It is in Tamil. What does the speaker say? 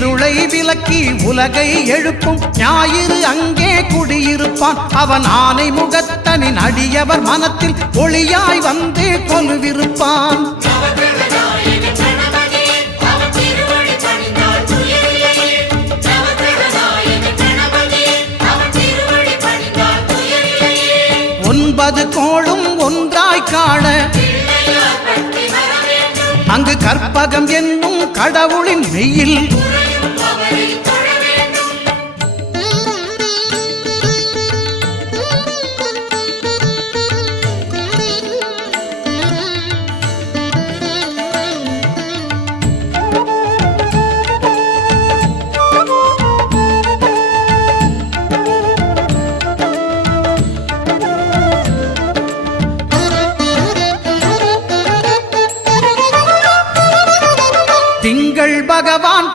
இருளை விலக்கி உலகை எழுப்பும் ஞாயிறு அங்கே குடியிருப்பான். அவன் ஆனை முகத்தனின் அடியவர் மனத்தில் ஒளியாய் வந்து கொலுவிருப்பான். ஒன்பது கோளும் ஒன்றாய் காண அங்கு கற்பகம் என்னும் கடவுளின் மெய்யில்